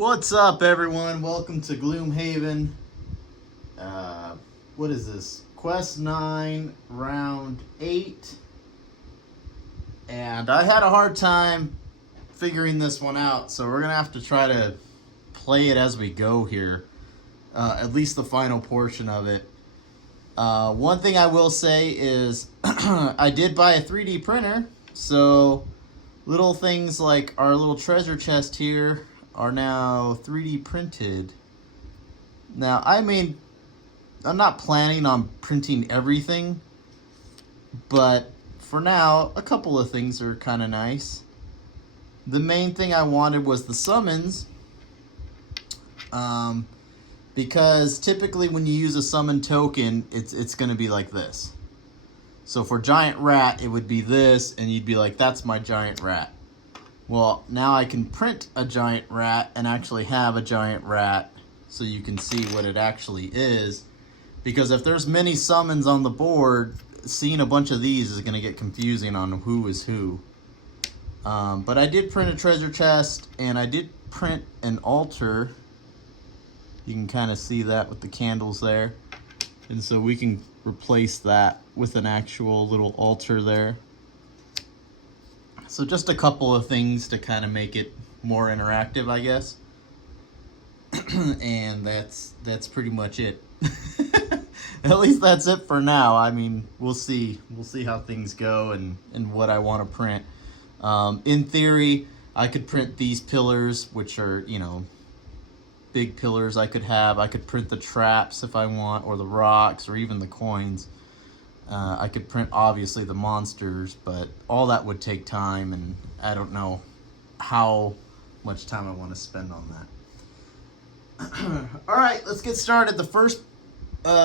What's up, everyone? Welcome to Gloomhaven. What is this? Quest 9, Round 8. And I had a hard time figuring this one out, so we're going to have to try to play it as we go here. At least the final portion of it. One thing I will say is I did buy a 3D printer, so little things like our little treasure chest here are now 3D printed. Now, I'm not planning on printing everything, but for now, a couple of things are kind of nice. The main thing I wanted was the summons, because typically when you use a summon token, it's going to be like this. So for Giant Rat, it would be this, and you'd be like, that's my Giant Rat. Well, now I can print a Giant Rat and actually have a Giant Rat so you can see what it actually is. Because if there's many summons on the board, seeing a bunch of these is going to get confusing on who is who. But I did print a treasure chest, and I did print an altar. You can kind of see that with the candles there. And so we can replace that with an actual little altar there. So just a couple of things to kind of make it more interactive, I guess. And that's pretty much it. At least that's it for now. I mean, we'll see how things go and what I want to print. In theory, I could print these pillars, which are, big pillars I could have. I could print the traps if I want, or the rocks, or even the coins. I could print, obviously, the monsters, but all that would take time, and I don't know how much time I want to spend on that. Alright, let's get started. The first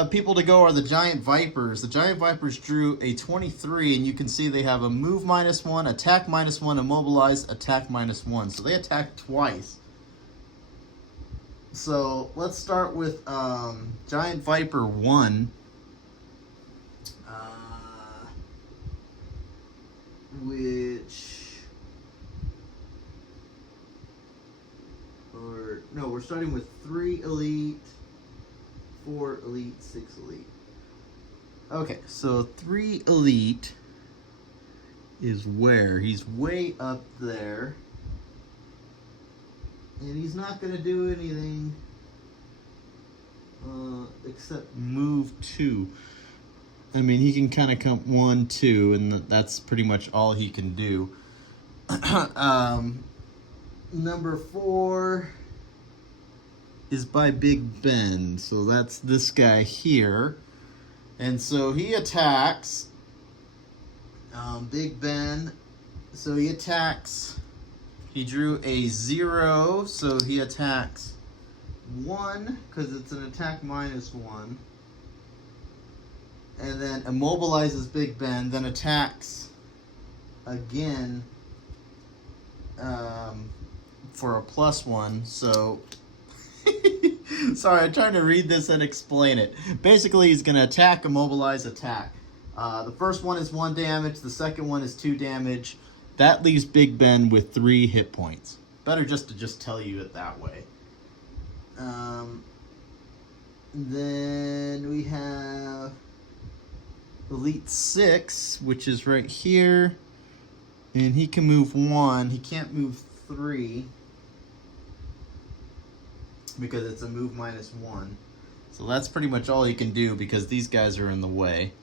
people to go are the Giant Vipers. The Giant Vipers drew a 23, and you can see they have a move -1, attack -1, immobilize, attack -1. So they attack twice. So let's start with Giant Viper 1. We're starting with 3 elite, 4 elite, 6 elite. Okay, so 3 elite is where? He's way up there. And he's not going to do anything except move 2. I mean, he can kind of come 1, 2, and that's pretty much all he can do. Number 4 is by Big Ben, so that's this guy here. And so he attacks Big Ben. So he attacks. He drew a 0, so he attacks 1 because it's an attack -1. And then immobilizes Big Ben, then attacks again for a +1. So, sorry, I'm trying to read this and explain it. Basically, he's going to attack, immobilize, attack. The first one is 1 damage, the second one is 2 damage. That leaves Big Ben with 3 hit points. Better just to tell you it that way. Then we have Elite 6, which is right here. And he can move 1. He can't move 3. Because it's a move -1. So that's pretty much all he can do because these guys are in the way.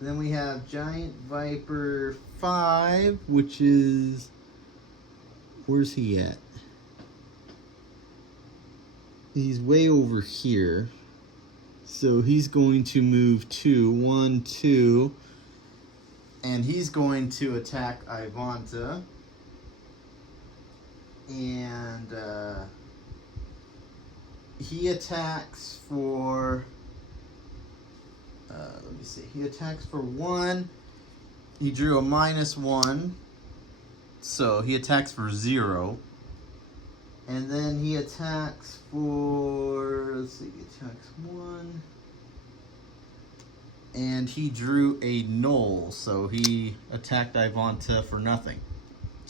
Then we have Giant Viper 5, which is... Where's he at? He's way over here. So he's going to move 2. 1, 2. And he's going to attack Ivanta. And he attacks for... let me see. He attacks for 1. He drew a -1. So he attacks for 0. And then he attacks for... Let's see. He attacks 1. And he drew a null. So he attacked Ivanta for nothing.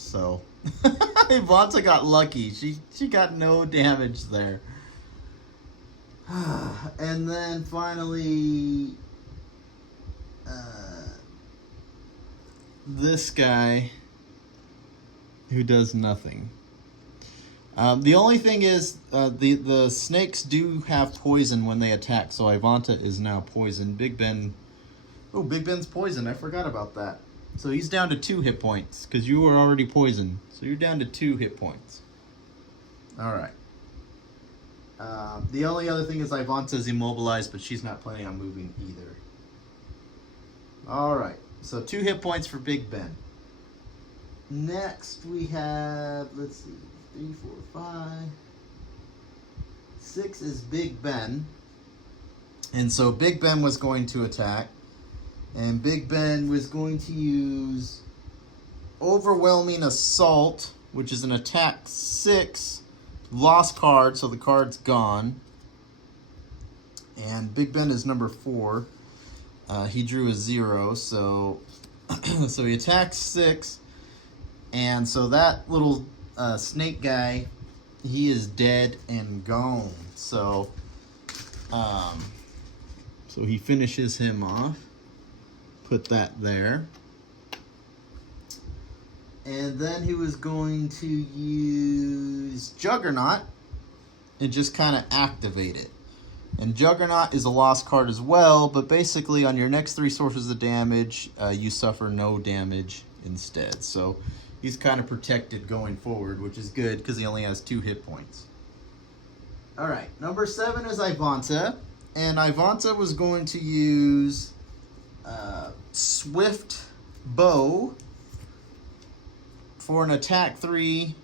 So Ivanta got lucky. She got no damage there. And then finally, this guy who does nothing. The only thing is, the snakes do have poison when they attack, so Ivanta is now poisoned. Big Ben, oh, Big Ben's poisoned. I forgot about that. So he's down to 2 hit points because you were already poisoned. So you're down to 2 hit points. All right. The only other thing is Ivanta's immobilized, but she's not planning on moving either. All right. So 2 hit points for Big Ben. Next we have, let's see, 3, 4, 5, 6 is Big Ben. And so Big Ben was going to attack. And Big Ben was going to use Overwhelming Assault, which is an attack 6, lost card, so the card's gone. And Big Ben is number 4. He drew a 0, so so he attacks 6. And so that little snake guy, he is dead and gone. So so he finishes him off. Put that there. And then he was going to use Juggernaut and just kind of activate it. And Juggernaut is a lost card as well, but basically on your next 3 sources of damage, you suffer no damage instead. So he's kind of protected going forward, which is good because he only has 2 hit points. Alright, number 7 is Ivanta. And Ivanta was going to use Swift Bow for an attack 3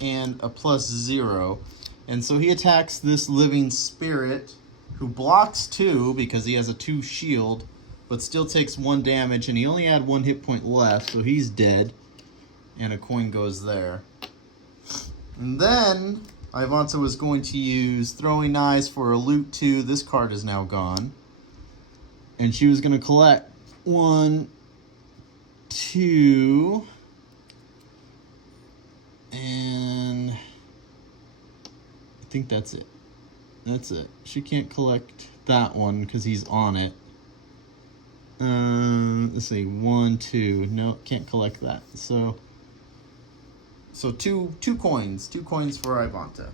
and a +0. And so he attacks this living spirit who blocks 2 because he has a 2 shield, but still takes 1 damage, and he only had 1 hit point left, so he's dead. And a coin goes there. And then Ivanta was going to use Throwing Knives for a loot 2. This card is now gone. And she was going to collect 1, 2, and I think that's it. That's it. She can't collect that one because he's on it. Let's see, 1, 2. No, can't collect that. So two coins. 2 coins for Ivanta.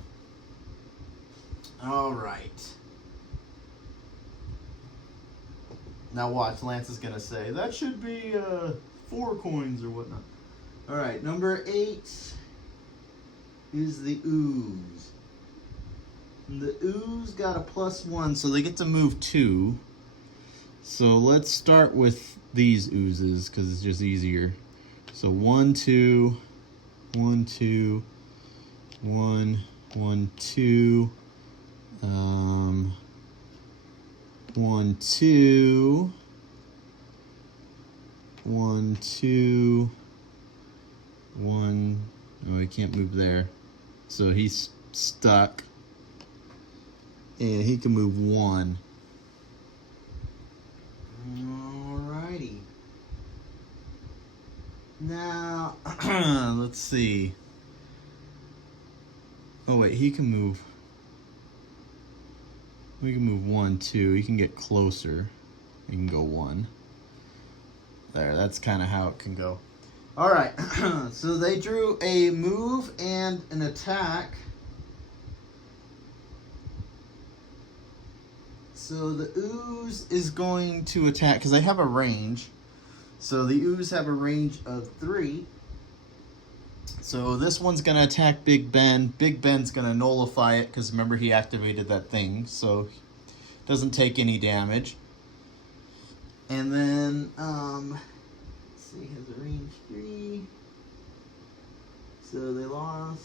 All right. Now watch, Lance is going to say, that should be 4 coins or whatnot. Alright, number 8 is the Ooze. And the Ooze got a +1, so they get to move 2. So let's start with these Oozes, because it's just easier. So 1, 2, 1, 2, 1, 1, 2, 1, 2, 1, 2, 1. Oh, he can't move there. So he's stuck. And he can move 1. Alrighty. Now, let's see. Oh, wait, he can move. We can move 1, 2. He can get closer. He can go 1. There, that's kind of how it can go. Alright, so they drew a move and an attack. So the Ooze is going to attack, because they have a range. So the Ooze have a range of 3. So this one's going to attack Big Ben. Big Ben's going to nullify it, because remember he activated that thing. So doesn't take any damage. And then, let's see, has a range 3. So they lost,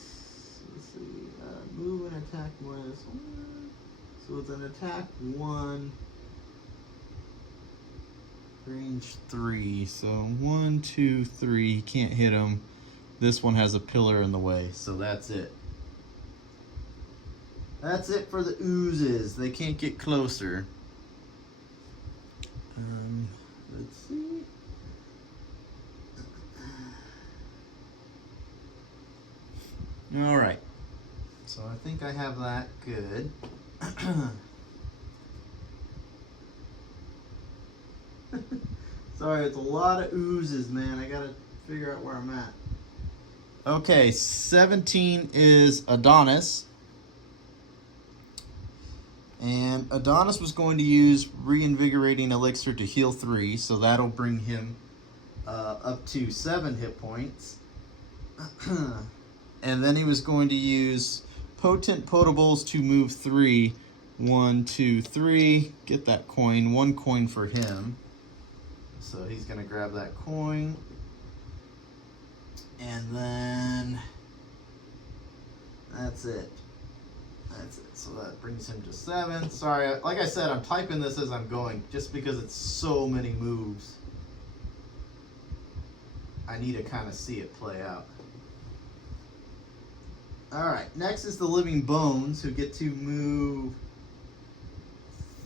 let's see, move and attack -1. So it's an attack 1, range 3. So 1, 2, 3, can't hit him. This one has a pillar in the way, so that's it. That's it for the Oozes. They can't get closer. Let's see. All right. So I think I have that good. Sorry, it's a lot of oozes, man. I gotta figure out where I'm at. Okay, 17 is Adonis. And Adonis was going to use Reinvigorating Elixir to heal 3, so that'll bring him up to 7 hit points. And then he was going to use Potent Potables to move 3. 1, 2, 3. Get that coin. 1 coin for him. So he's going to grab that coin. And then that's it. That's it. So that brings him to 7. Sorry, like I said, I'm typing this as I'm going just because it's so many moves. I need to kind of see it play out. Alright, next is the Living Bones, who get to move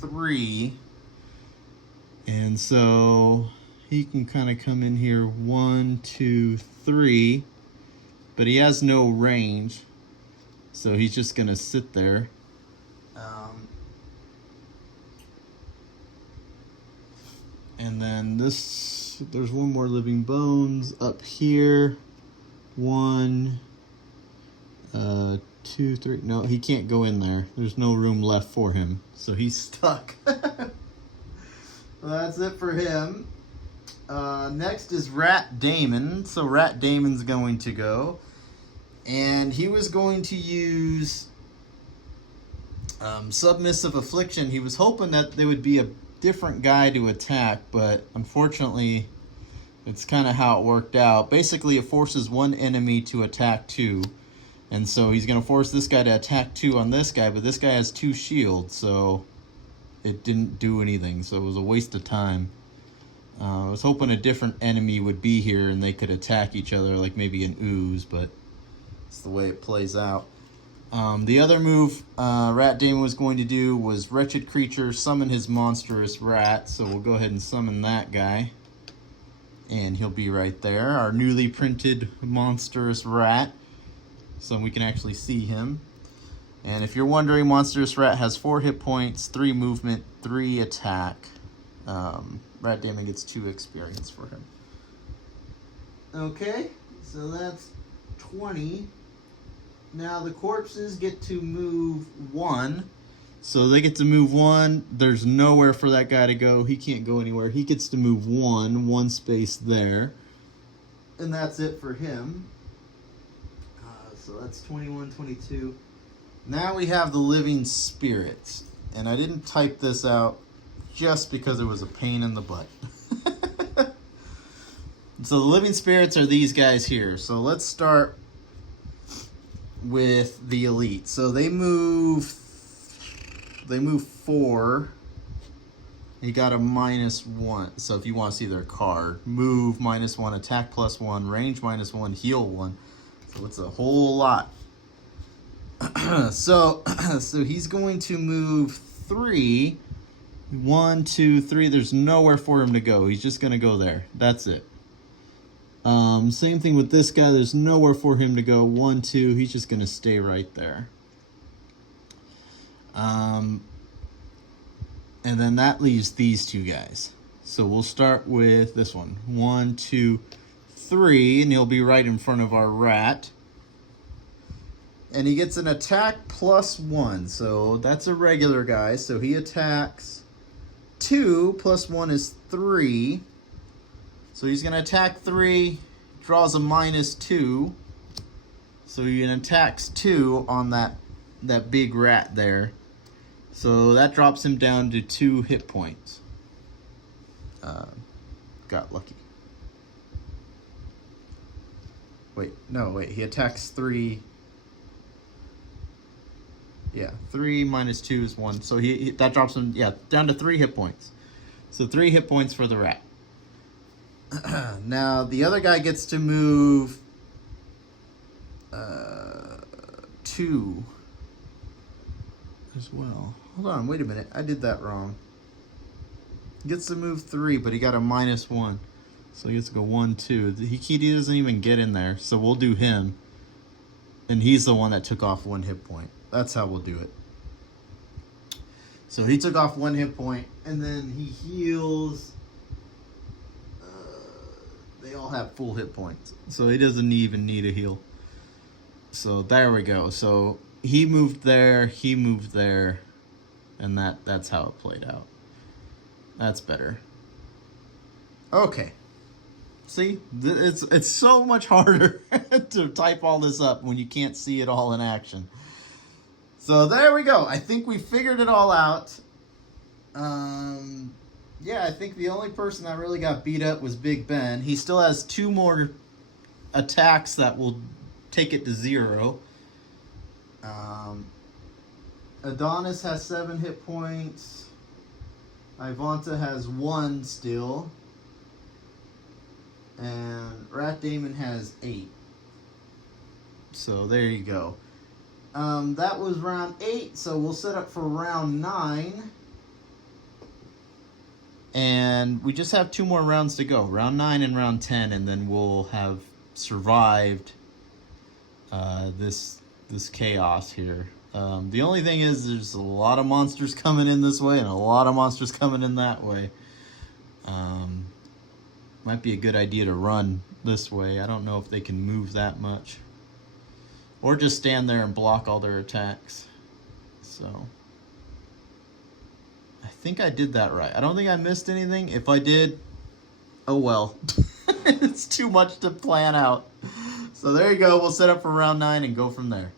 3. And so he can kind of come in here 1, 2, 3. But he has no range. So he's just going to sit there. And then this, there's one more Living Bones up here. 1, 2, 3. No, he can't go in there. There's no room left for him. So he's stuck. Well, that's it for him. Next is Rat Damon. So Rat Damon's going to go. And he was going to use Submissive Affliction. He was hoping that there would be a different guy to attack, but unfortunately, it's kind of how it worked out. Basically, it forces one enemy to attack 2. And so he's going to force this guy to attack 2 on this guy, but this guy has 2 shields, so it didn't do anything. So it was a waste of time. I was hoping a different enemy would be here and they could attack each other, like maybe an ooze, but it's the way it plays out. The other move Rat Damon was going to do was Wretched Creature, summon his monstrous rat. So we'll go ahead and summon that guy. And he'll be right there, our newly printed monstrous rat. So we can actually see him. And if you're wondering, monstrous rat has 4 hit points, 3 movement, 3 attack. Rat Damon gets 2 experience for him. Okay, so that's 20. Now the corpses get to move 1. So they get to move 1. There's nowhere for that guy to go. He can't go anywhere. He gets to move 1 space there. And that's it for him. So that's 21, 22. Now we have the Living Spirits. And I didn't type this out just because it was a pain in the butt. So the Living Spirits are these guys here. So let's start with the Elite. So they move 4. You got a -1. So if you want to see their card, move -1, attack +1, range -1, heal 1. So it's a whole lot. So he's going to move 3. 1, 2, 3. There's nowhere for him to go. He's just going to go there. That's it. Same thing with this guy. There's nowhere for him to go. 1, 2. He's just going to stay right there. And then that leaves these 2 guys. So we'll start with this one. 1, 2, 3. And he'll be right in front of our rat. And he gets an attack +1. So that's a regular guy. So he attacks 2 +1 is 3. So he's going to attack 3, draws a -2. So he attacks 2 on that big rat there. So that drops him down to 2 hit points. Got lucky. Wait, he attacks 3. Yeah, 3 -2 is 1. So that drops him, down to 3 hit points. So 3 hit points for the rat. Now, the other guy gets to move 2 as well. Hold on, wait a minute. I did that wrong. He gets to move 3, but he got a -1. So he gets to go 1, 2. He doesn't even get in there, so we'll do him. And he's the one that took off 1 hit point. That's how we'll do it. So he took off 1 hit point, and then he heals. They all have full hit points, so he doesn't even need a heal. So there we go. So he moved there, and that's how it played out. That's better. Okay. See, it's so much harder to type all this up when you can't see it all in action. So there we go. I think we figured it all out. Yeah, I think the only person that really got beat up was Big Ben. He still has 2 more attacks that will take it to 0. Adonis has 7 hit points. Ivanta has 1 still. And Rat Damon has 8. So there you go. That was round 8, so we'll set up for round 9. And we just have 2 more rounds to go. Round 9 and round 10, and then we'll have survived this chaos here. The only thing is there's a lot of monsters coming in this way and a lot of monsters coming in that way. Might be a good idea to run this way. I don't know if they can move that much. Or just stand there and block all their attacks. So I think I did that right. I don't think I missed anything. If I did, oh well. It's too much to plan out. So there you go. We'll set up for round 9 and go from there.